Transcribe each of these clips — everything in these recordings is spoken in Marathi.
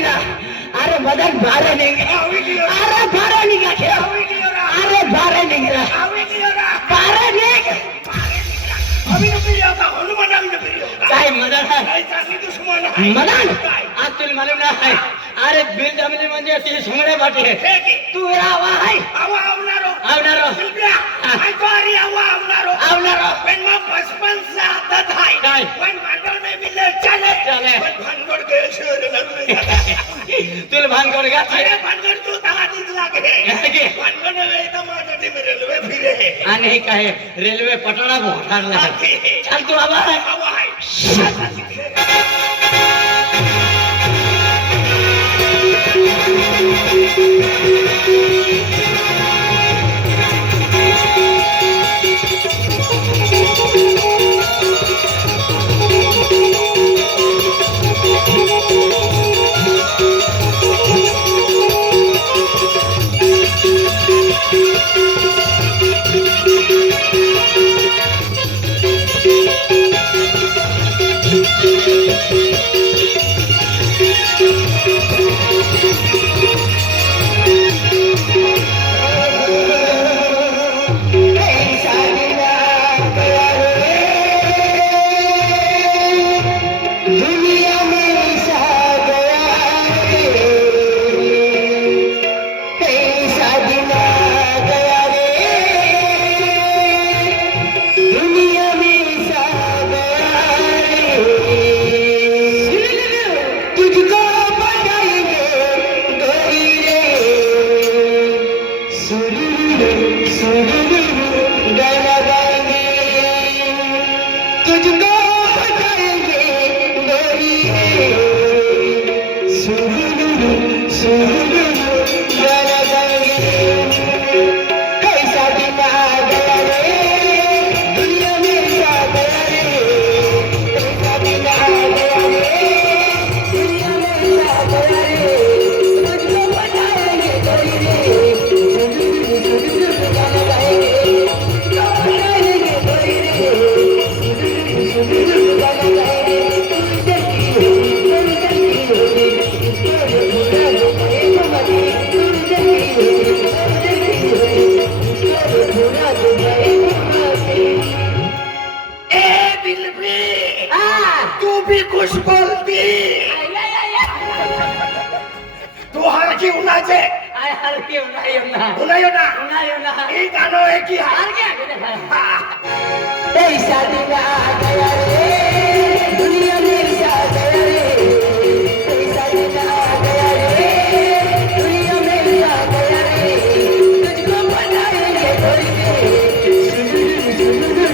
निघा अरे मदन बारे निघा अरे बारे निघा अरे बारे निघा बारे निघ काय मदन मदन आज तुला मालूम नाही अरे बिल जमिनी म्हणजे ती सोंगडे बाटी आहे तू आवा आहे आवनारो आवनारो पण मग बचपन से आदत है काय पण भांडण में मिले चले पण भानगड के शहर लग्न तुला भानगड का अरे भानगड तू तहातीत लागे भानगड में तो माझ्यासाठी रेल्वे फिरे आणि हे काय रेल्वे पटणा भोठारला चल तू आवा आहे कुछ बोलती तू हर की उन्हाचे आय हर की उन्हा उन्हा ये गानो है की हार क्या ए शादी में आ गया रे दुनिया में आ गया रे ए शादी में आ गया रे दुनिया में आ गया रे तुझको बनाएंगे कोई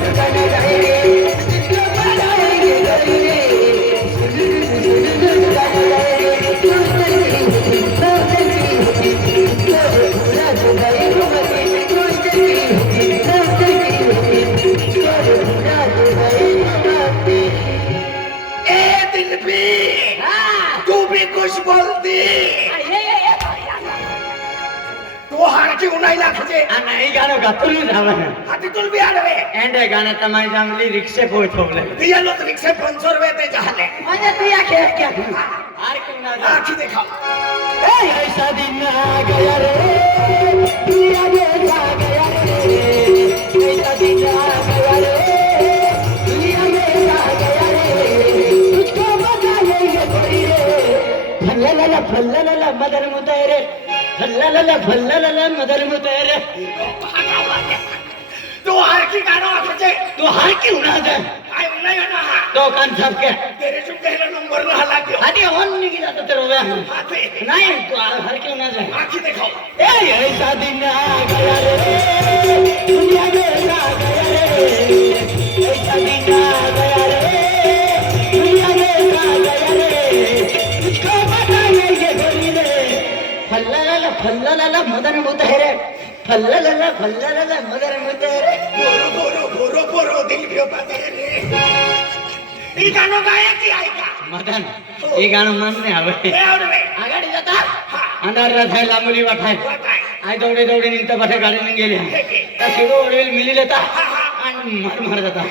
गाना गाएंगे तुझको बनाएंगे कोई तू भी कुछ बोलती तू हार की उन्हाई लाखाचे नाही गाणं गातून जावं हाती तुल भी आडवे एंडे गाणं तमाई चांगली रिक्षे पोहोचवले दिया लोग रिक्शे 500 रुपए ते झाले म्हणजे तू या खेळ क्या हार क्यों ना जा आखी देखा ए ऐसा दिन आ गया रे दुनिया में आ गया रे ऐसा दिन आ गया रे दुनिया में आ गया रे तुझको बताएंगे कोई रे भल्ला मदर मुतेरे भल्ला मदर मुतेरे तू हार की गाणं आखाचे तू हार क्यों ना जा काय उन्हाई ना तो कान सबके तेरे चुप कहला नंबर ना हला के आधी ऑन निघी जातो तर उभ्या नाही तू हार क्यों ना जा आखी देखा ए ऐसा दिन आ गया रे दुनिया में आ गया रे ऐसा दिन आ गया रे दुनिया में आ गया रे तुझको बताएंगे गोरी रे फल्ला मदन मुतेरे फल्ला मदन मुतेरे बोरो दिल भी पाते रे ई गाणं गायची ऐका मदन ई गाणं म्हणणे हवे आगाडी जाता अंधार राथाय लांबली वाठाय आय दौडे निंत पाठे गाडीने गेले त्या शिडो ओढेल मिली लेता आणि मार जाता